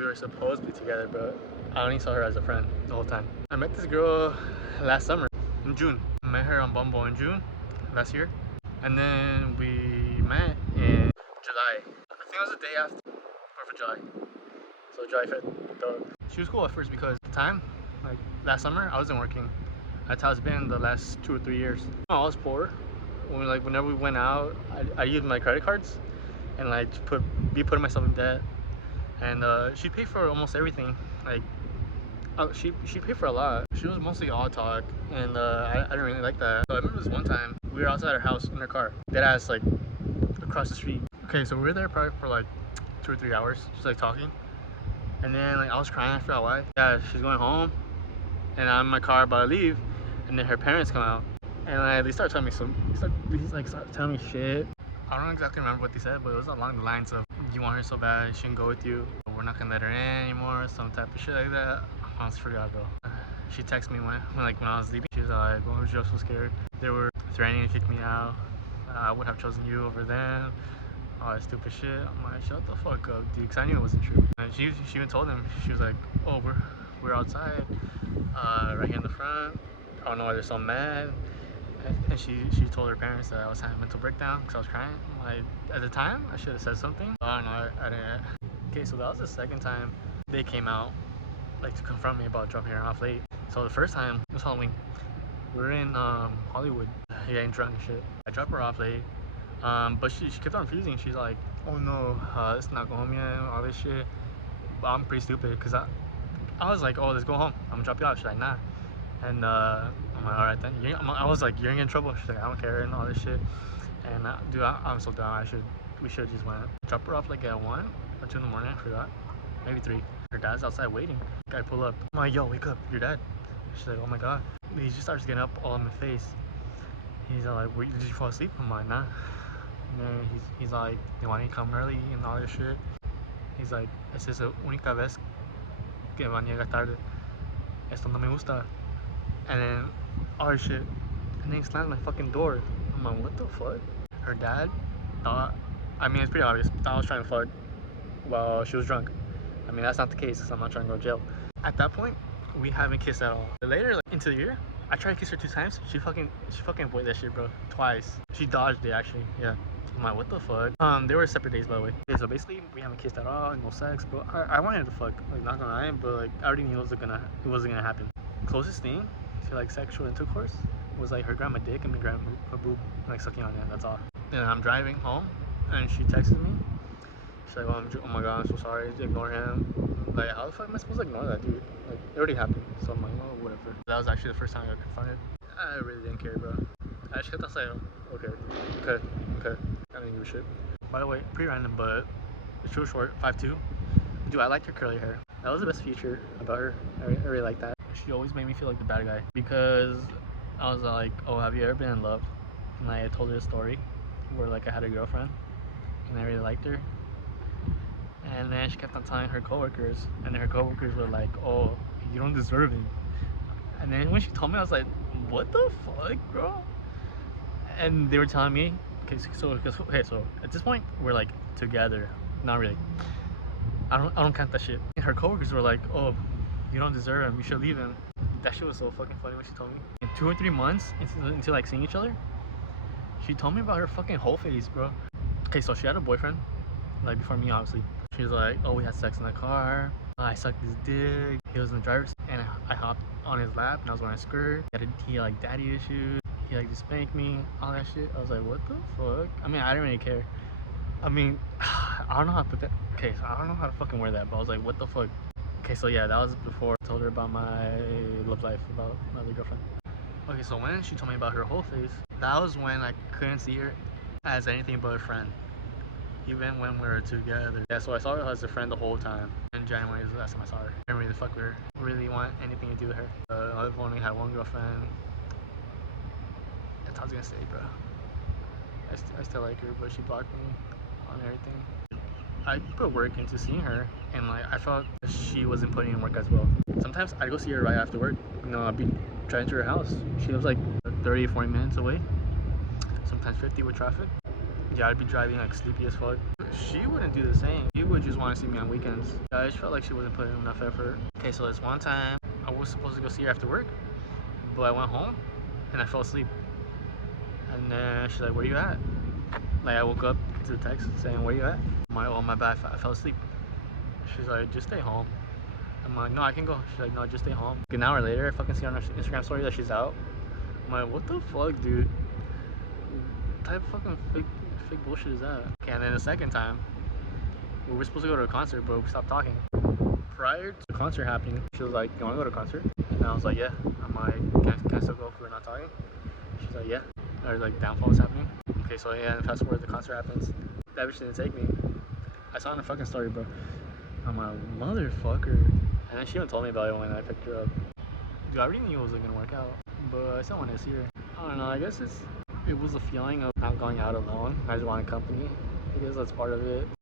we were supposed to be together, but I only saw her as a friend the whole time. I met this girl last summer in June. I met her on Bumble in June last year, and then we met in July. I think it was the day after 4th of July. So July 5th. She was cool at first because at the time, like last summer, I wasn't working. That's how it's been the last 2 or 3 years. I was poor. Whenever we went out, I used my credit cards and like be putting myself in debt. And she paid for almost everything. Like she paid for a lot. She was mostly all talk, and I didn't really like that. So I remember this one time we were outside her house in her car, dead ass like across the street. Okay, so we were there probably for like 2 or 3 hours, just like talking. And then like I was crying, I forgot why. Yeah, she's going home, and I'm in my car about to leave, and then her parents come out, and like they start telling me start telling me shit. I don't exactly remember what they said, but it was along the lines of, you want her so bad, she can go with you, we're not gonna let her in anymore, some type of shit like that. I almost forgot though. She texted me when I was leaving. She was like, "Oh, was just so scared. They were threatening to kick me out. I would have chosen you over them. All that stupid shit." I'm like, shut the fuck up, dude, because I knew it wasn't true. And she even told them, she was like, "Oh, we're outside, right here in the front. I don't know why they're so mad." And she told her parents that I was having a mental breakdown because I was crying. I'm like, at the time, I should have said something. I don't know, I didn't. Okay, so that was the second time they came out, like, to confront me about dropping her off late. So the first time, it was Halloween. We were in Hollywood, getting drunk and shit. I dropped her off late, but she kept on refusing. She's like, "Oh no, let's not go home yet," all this shit. But I'm pretty stupid because I was like, "Oh, let's go home. I'm gonna drop you off." She's like, "Nah." And I'm like, "Alright then." I was like, "You're gonna get in trouble." She's like, "I don't care," and all this shit. And dude, I'm so down. We should just went. Drop her off like at 1 or 2 in the morning. I forgot. Maybe 3. Her dad's outside waiting. Guy pull up. I'm like, "Yo, wake up, your dad." She's like, "Oh my god." He just starts getting up all in my face. He's like, "Did you fall asleep?" I'm like, "Nah." And then he's like, "You want to come early?" and all this shit. He's like, "Esa es la única vez que van a llegar tarde. Esto no me gusta." And then all this shit. And then he slammed my fucking door. I'm like, what the fuck? Her dad thought, I mean, it's pretty obvious, thought I was trying to fuck while she was drunk. I mean, that's not the case, because I'm not trying to go to jail. At that point, we haven't kissed at all. Later, like, into the year, I tried to kiss her 2 times. She fucking avoided that shit, bro. Twice. She dodged it, actually. Yeah. I'm like, what the fuck? They were separate days, by the way. Okay, so basically, we haven't kissed at all, no sex, bro. I wanted to fuck, like, not gonna lie, but like, I already knew it wasn't gonna happen. Closest thing to like sexual intercourse was like her grabbing my dick and me grabbing her boob, like sucking on it. That's all. And I'm driving home, and she texted me. She's like, "Oh my god, I'm so sorry. Just ignore him." Like, how the fuck am I supposed to ignore that, dude? Like, it already happened. So I'm like, well, whatever. That was actually the first time I got confronted. I really didn't care, bro. I just kept on saying, okay. I didn't give a shit. By the way, pretty random, but it's real short. 5'2". Dude, I liked her curly hair. That was the best feature about her. I really like that. She always made me feel like the bad guy because I was like, "Oh, have you ever been in love?" And I told her a story where like I had a girlfriend and I really liked her. And then she kept on telling her coworkers, and her coworkers were like, "Oh, you don't deserve it." And then when she told me, I was like, "What the fuck, bro?" And they were telling me, okay, so at this point we're like together. Not really. I don't count that shit. And her coworkers were like, "Oh, you don't deserve him. You should leave him." That shit was so fucking funny when she told me. In 2 or 3 months into like seeing each other, she told me about her fucking whole phase, bro. Okay, so she had a boyfriend, like before me, obviously. She was like, "Oh, we had sex in the car. I sucked his dick. He was in the driver's seat, and I hopped on his lap, and I was wearing a skirt. He had like daddy issues. He like to spank me, all that shit." I was like, "What the fuck?" I mean, I didn't really care. I mean, I don't know how to put that. Okay, so I don't know how to fucking wear that, but I was like, what the fuck? Okay, so yeah, that was before I told her about my love life, about my other girlfriend. Okay, so when she told me about her whole phase, that was when I couldn't see her as anything but a friend, even when we were together. Yeah, so I saw her as a friend the whole time. In January was the last time I saw her. I didn't really fuck with her, really want anything to do with her. I've only had one girlfriend. That's what I was gonna say, bro. I still like her, but she blocked me on everything. I put work into seeing her, and like I felt she wasn't putting in work as well. Sometimes I'd go see her right after work. You know, I'd be driving to her house. She lives like 30 or 40 minutes away, sometimes 50 with traffic. Yeah, I'd be driving like sleepy as fuck. She wouldn't do the same. She would just want to see me on weekends. I just felt like she wasn't putting enough effort. Okay, so this one time, I was supposed to go see her after work, but I went home and I fell asleep. And then she's like, where you at? Like, I woke up to the text saying, where you at? I'm like, oh, my bad, I fell asleep. She's like, just stay home. I'm like, no, I can go. She's like, no, just stay home. Like, an hour later, I fucking see on her Instagram story that she's out. I'm like, what the fuck, dude? What type of fucking fake bullshit is that? Okay, and then the second time, we were supposed to go to a concert, but we stopped talking. Prior to the concert happening, she was like, you want to go to a concert? And I was like, yeah. I'm like, can I still go if we're not talking? She's like, yeah. Or like, downfall was happening. Okay, so yeah, and fast forward, the concert happens. That bitch didn't take me. I saw it in her fucking story, bro. I'm like, motherfucker. And then she even told me about it when I picked her up. Dude, I already knew it wasn't gonna work out, but I still wanted to see her. I don't know, I guess it was a feeling of not going out alone. I just wanted company. I guess that's part of it.